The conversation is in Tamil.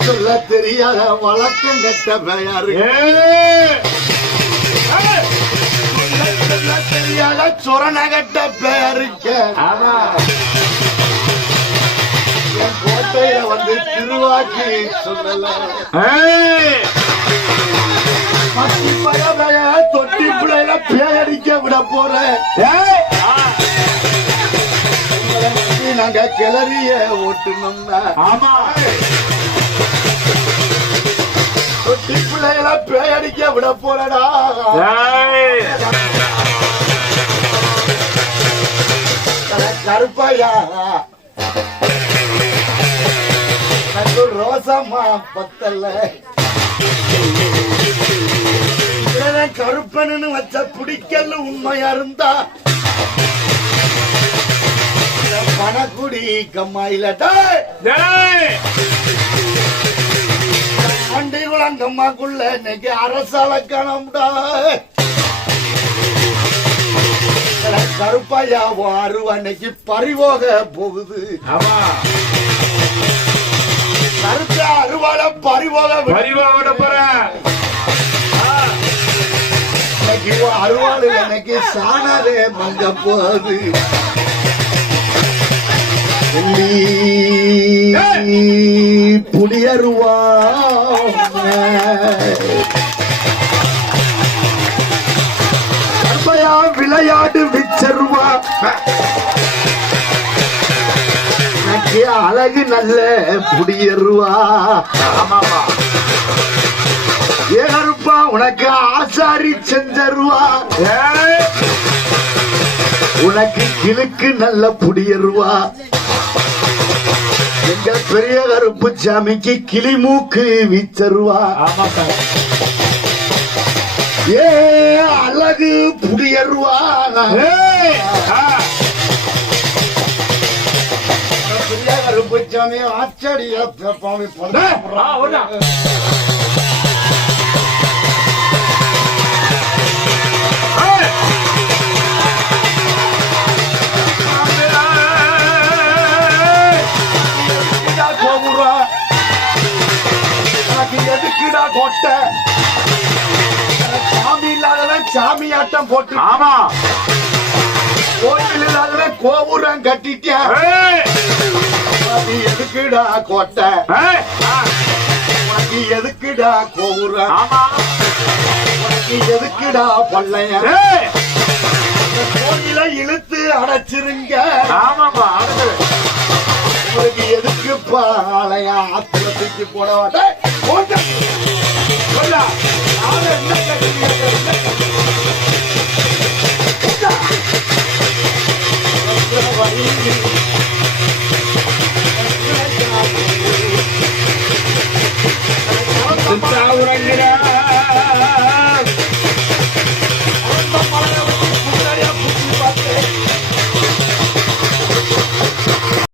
சொல்ல தெரியாத வழக்கம் கெட்ட பெயரு. தெரியாத சொரண கெட்ட பெயருக்கு கோட்டையில வந்து திருவாக்கி சொல்லல. தொட்டி பிள்ளைல பேயடிக்க விட போறேன் நாங்க கிளறிய ஓட்டுனோம்னா ஆமா. பிள்ளைல பேயடிக்க விட போறடா. கருப்பையா? ரோசம்மா பத்தல்ல. கருப்பனு வச்ச பிடிக்கல உண்மையா இருந்தா பணக்குடி கம்மாயில. டேய், ஏய், ஆண்டிகுளம் கம்மாக்குள்ள இன்னைக்கு அரசால காணோம்டா கருப்பாயா அருவா இன்னைக்கு பறிவோக போகுது. கருத்த அருவால பறிவோக விட- பரிவா விட போற. அருவாள் எனக்கு சாணாதே மங்க போகுது. வெள்ளி புளியருவா. கர்மையா விளையாடு விச்சருவா அழகு நல்ல புடியருவா ஆமாமா ஏகருப்பா உனக்கு ஆசாரி செஞ்சருவா உனக்கு கிழக்கு நல்ல புடியருவா எங்க பெரிய கருப்பு சாமிக்கு கிளிமூக்கு வீச்சருவா ஆமா சார். ஏ அழகு புடியருவா. பெரிய கருப்பு சாமி ஆச்சரிய பாமி ஏய், எதுக்குடா கொட்டை. சாமி இல்லாதவன் சாமி ஆட்டம் போட்டு. ஆமா. கோயில் இல்லாதவன் கோபுரம் கட்டிட்டேன் அது எதுக்குடா கோட்டை? உனக்கு எதுக்குடா கோபுரம்? உனக்கு எதுக்குடா ஏய், கோயில இழுத்து அடைச்சிருங்க. ஆமாப்பா அடுத்தது உங்களுக்கு எதுக்கு பாளையா ஆத்துல தூக்கி போட மாட்டேன். ¡Hola! ¡Ahora